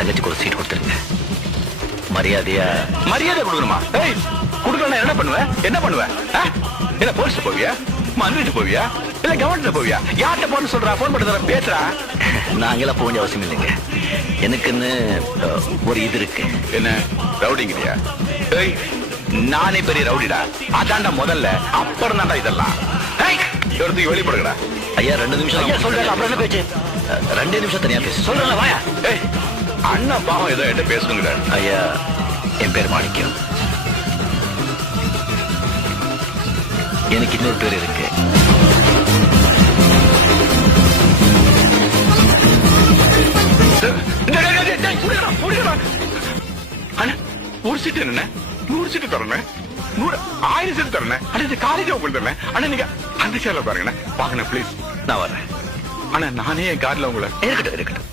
தங்கச்சிக்கு ஒரு சீட் கொடுத்துருங்க. மரியாதையா மரியாதை கொடுக்கணுமா? ஏய், கொடுக்கலன்னா என்ன பண்ணுவேன்? என்ன பண்ணுவேன்? என்ன போலீஸ் போவியா? மந்திரிட்டு போவியா? இல்ல கவர்மெண்ட்ல போவியா? யார்கிட்ட போன்னு சொல்றா? போன் பண்ணி தர பேசுறா. நாங்கெல்லாம் போக வேண்டிய அவசியம் இல்லைங்க. எனக்குன்னு ஒரு இது இருக்கு. என்ன ரவுடிங்கிறியா? ஏய், நானே பெரிய ரவுடிடா. அதான்டா முதல்ல, அப்புறம் தான்டா இதெல்லாம். எடுத்து வெளிப்படுங்கடா. ஐயா 2 நிமிஷம் ஐயா சொல்றேன், அப்புறம் என்ன பேச்சு? 2 நிமிஷம் தனியா பேச சொல்றேன் வாயா. ஏய், அண்ணா பாவம் ஏதோ என்கிட்ட பேசணுங்கிற. ஐயா, என் பேர் மாணிக்கம். எனக்கு இன்னொரு பேர் இருக்கு. ஒரு சீட்டு என்ன 100 சீட்டு தரேன், 1000 சீட்டு தரேன். அண்ணா காலேஜ் உங்களுக்கு தரேன். அண்ணா நீங்க அந்த சேர்ல பாருங்க வாங்க பிளீஸ். நான் வர்றேன். ஆனா நானே என் கார்ல உங்களை இருக்கட்டும்.